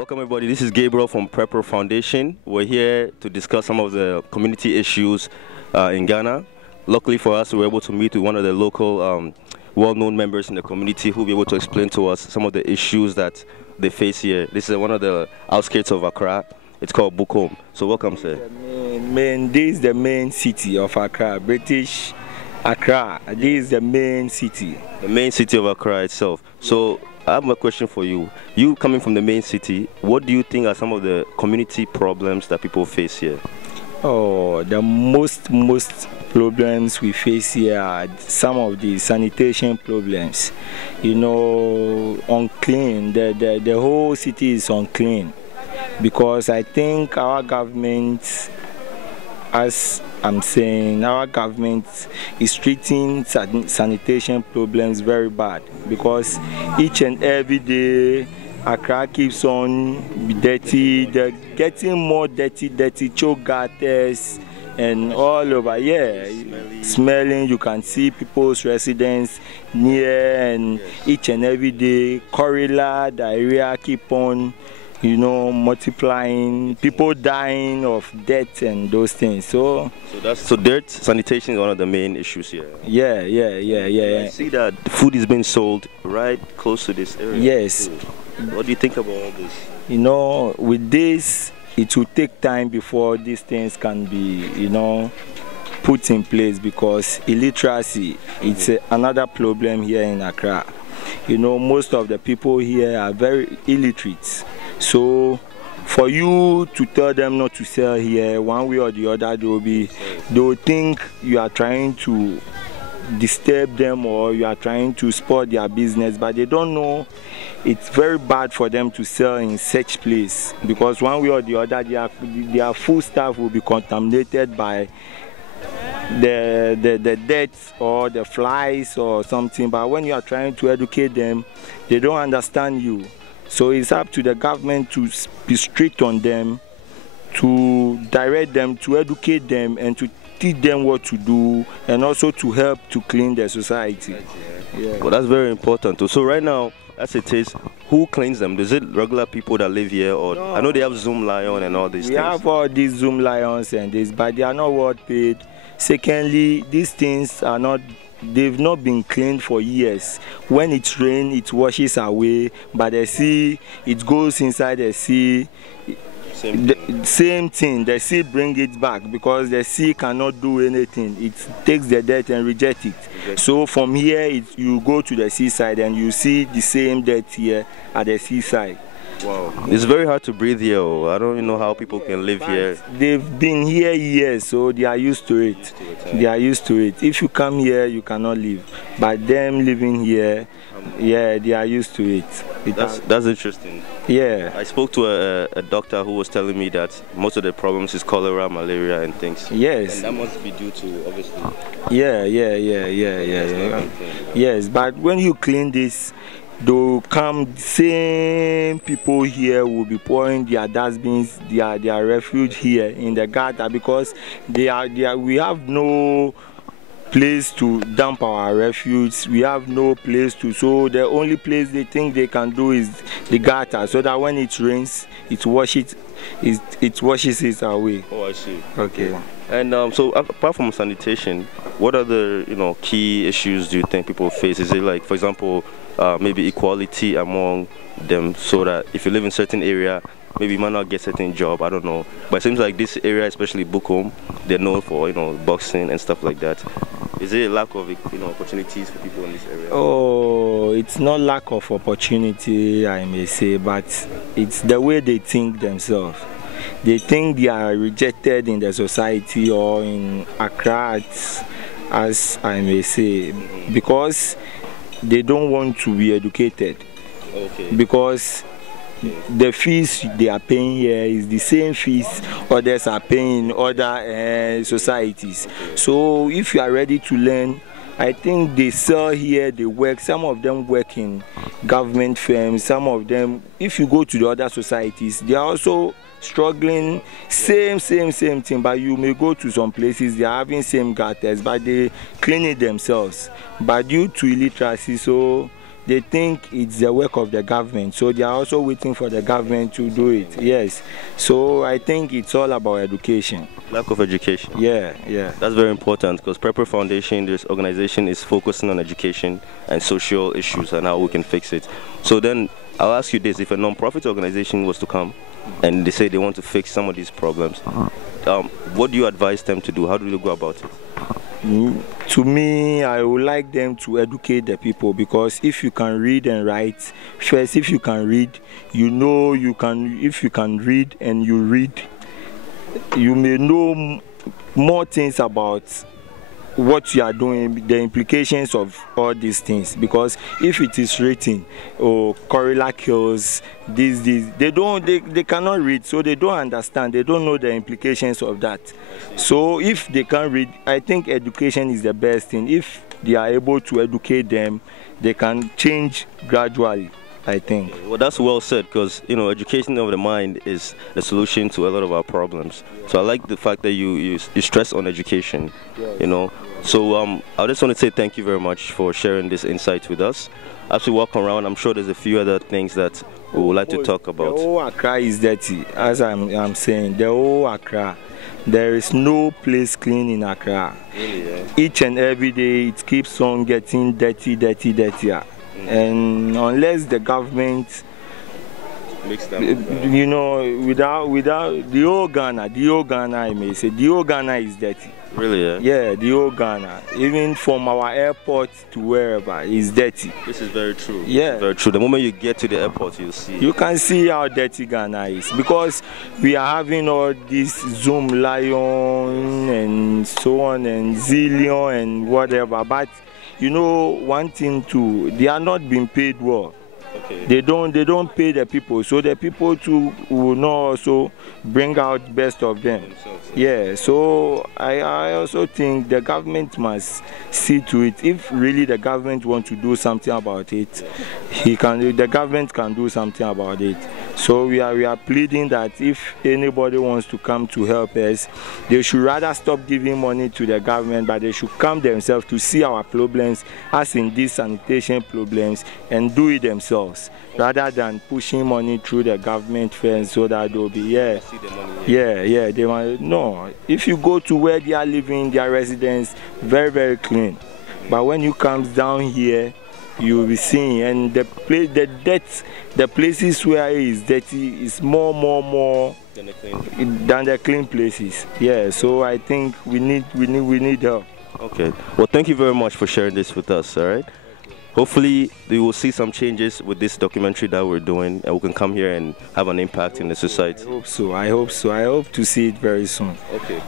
Welcome everybody, this is Gabriel from Prepper Foundation. We're here to discuss some of the community issues in Ghana. Luckily for us, we were able to meet with one of the local well-known members in the community who will be able to explain to us some of the issues that they face here. This is one of the outskirts of Accra. It's called Bukom. So welcome, sir. This is the main city of Accra, British Accra. This is the main city. The main city of Accra itself. So I have a question for you. You coming from the main city, what do you think are some of the community problems that people face here? Oh, the most problems we face here are some of the sanitation problems. You know, unclean. The whole city is unclean because I think our government, as I'm saying, our government is treating sanitation problems very bad because each and every day Accra keeps on dirty. They're getting more dirty choke gutters and all over. Yeah, smelling. You can see people's residence near, and each and every day cholera, diarrhea keep on, you know, multiplying, people dying of death and those things. So dirt sanitation is one of the main issues here. Yeah. I see that food is being sold right close to this area. Yes. What do you think about all this? You know, with this, it will take time before these things can be, you know, put in place because illiteracy, it's another problem here in Accra. You know, most of the people here are very illiterate. So for you to tell them not to sell here, one way or the other, they will think you are trying to disturb them or you are trying to spoil their business, but they don't know it's very bad for them to sell in such place because one way or the other, their food stuff will be contaminated by the dirt or the flies or something. But when you are trying to educate them, they don't understand you. So it's up to the government to be strict on them, to direct them, to educate them, and to teach them what to do, and also to help to clean the society. Yeah. Well, that's very important too. So right now, as it is, who cleans them? Is it regular people that live here, or no. I know they have Zoom Lion and all these things. We have all these Zoom Lions and this, but they are not well paid. Secondly, these things are not. They've not been cleaned for years. When it rains, it washes away, but the sea, it goes inside the sea. Same thing. The sea brings it back because the sea cannot do anything. It takes the dirt and rejects it. Okay. So from here, you go to the seaside and you see the same dirt here at the seaside. Wow. It's very hard to breathe here. I don't even know how people can live here. They've been here years, so they are used to it. They are used to it. If you come here, you cannot live. But them living here, yeah, they are used to it. That's interesting. Yeah. I spoke to a doctor who was telling me that most of the problems is cholera, malaria, and things. Yes. And that must be due to, obviously. Yeah. Yes, but when you clean this, they'll come, same people here will be pouring their dustbins, their refuge here in the gutter because we have no place to dump our refuge. We have no place to, so the only place they think they can do is the gutter, so that when it rains, it washes it away. Oh, I see. Okay. And so apart from sanitation, what other key issues do you think people face? Is it like, for example, maybe equality among them, so that if you live in certain area, maybe you might not get certain job, I don't know. But it seems like this area, especially Bukom, they're known for boxing and stuff like that. Is there a lack of opportunities for people in this area? Oh, it's not lack of opportunity, I may say, but it's the way they think themselves. They think they are rejected in the society or in Accra, as I may say, because they don't want to be educated. Okay. Because the fees they are paying here is the same fees others are paying in other societies. So if you are ready to learn, I think they sell here, they work. Some of them work in government firms. Some of them, if you go to the other societies, they are also struggling, same thing. But you may go to some places, they are having same gutters, but they clean it themselves. But due to illiteracy, so they think it's the work of the government, so they are also waiting for the government to do it. Yes, so I think it's all about education. Lack of education. Yeah. That's very important, because Prepare Foundation, this organization, is focusing on education and social issues and how we can fix it. So then I'll ask you this: if a non-profit organization was to come and they say they want to fix some of these problems, what do you advise them to do? How do they go about it? To me, I would like them to educate the people, because if you can read and write, first, if you can read, you know you can. If you can read and you read, you may know more things about what you are doing, the implications of all these things. Because if it is written, or corilla kills, this, they cannot read, so they don't understand, they don't know the implications of that. So if they can read, I think education is the best thing. If they are able to educate them, they can change gradually, I think. Well, that's well said, because education of the mind is the solution to a lot of our problems. So I like the fact that you stress on education. So I just want to say thank you very much for sharing this insight with us. As we walk around, I'm sure there's a few other things that we would like to talk about. The whole Accra is dirty, as I'm saying. The whole Accra, there is no place clean in Accra. Really, yeah? Each and every day it keeps on getting dirtier. And unless the government, without the whole Ghana, I may say, the whole Ghana is dirty. Really, yeah? Yeah, the whole Ghana, even from our airport to wherever, is dirty. This is very true. Yeah, very true. The moment you get to the airport, you'll see. You can see how dirty Ghana is, because we are having all this Zoom Lion and so on and Zillion and whatever. But one thing too, they are not being paid well. Okay. They don't pay the people, so the people too will not also bring out best of them. Yeah, so I also think the government must see to it. If really the government wants to do something about it, the government can do something about it. So we are pleading that if anybody wants to come to help us, they should rather stop giving money to the government, but they should come themselves to see our problems, as in these sanitation problems, and do it themselves, rather than pushing money through the government first, so that they'll be they want. No, if you go to where they are living, their residence, very, very clean. But when you come down here, you will be seeing, and the places where it is dirty is more than the clean places. Yeah, so I think we need help. Okay. Well, thank you very much for sharing this with us. All right. Hopefully, we will see some changes with this documentary that we're doing, and we can come here and have an impact in the society. I hope so. I hope to see it very soon. Okay.